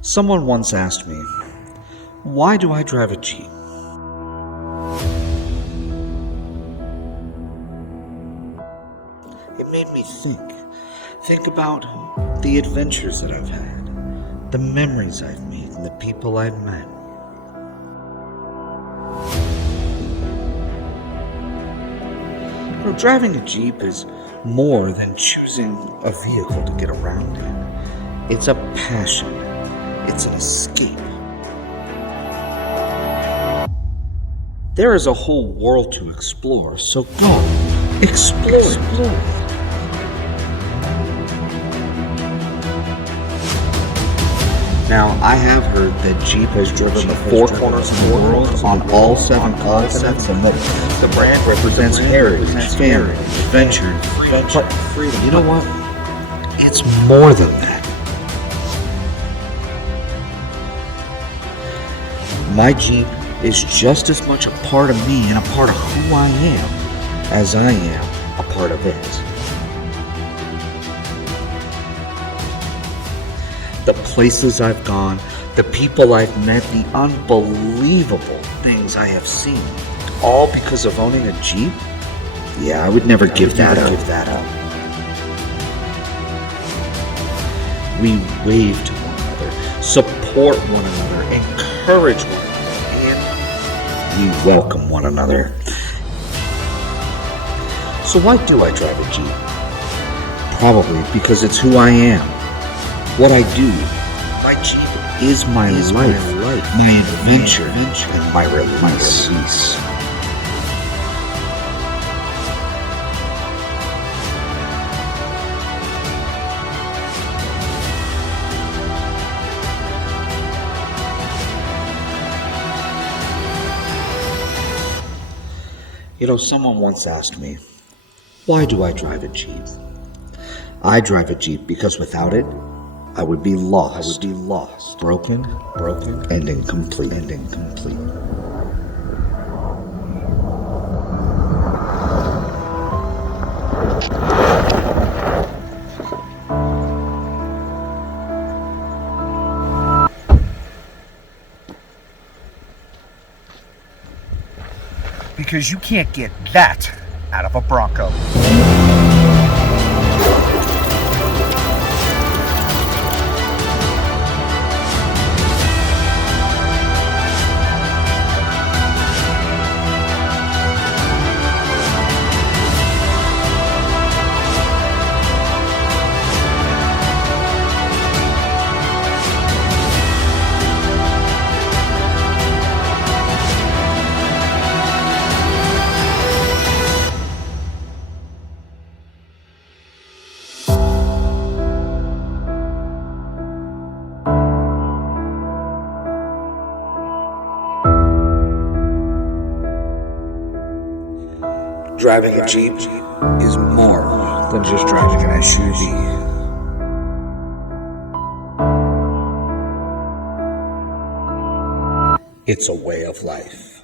Someone once asked me, why do I drive a Jeep? It made me think about the adventures that I've had, the memories I've made, and the people I've met. Driving a Jeep is more than choosing a vehicle to get around in. It's a passion. It's an escape. There is a whole world to explore, so go, explore. Now, I have heard that Jeep has driven the four corners of the world on all seven continents, and that the brand represents heritage, family, adventure, and freedom. You know what? It's more than that. My Jeep is just as much a part of me and a part of who I am as I am a part of it. The places I've gone, the people I've met, the unbelievable things I have seen, all because of owning a Jeep? Yeah, I would never give that up. We wave to one another, support one another, encourage one another, and we welcome one another. So why do I drive a Jeep? Probably because it's who I am. What I do. My Jeep is my life, my adventure, and my release. Someone once asked me, why do I drive a Jeep? I drive a Jeep because without it, I would be lost, broken, and incomplete. Because you can't get that out of a Bronco. Driving a Jeep is more than just driving an SUV. It's a way of life.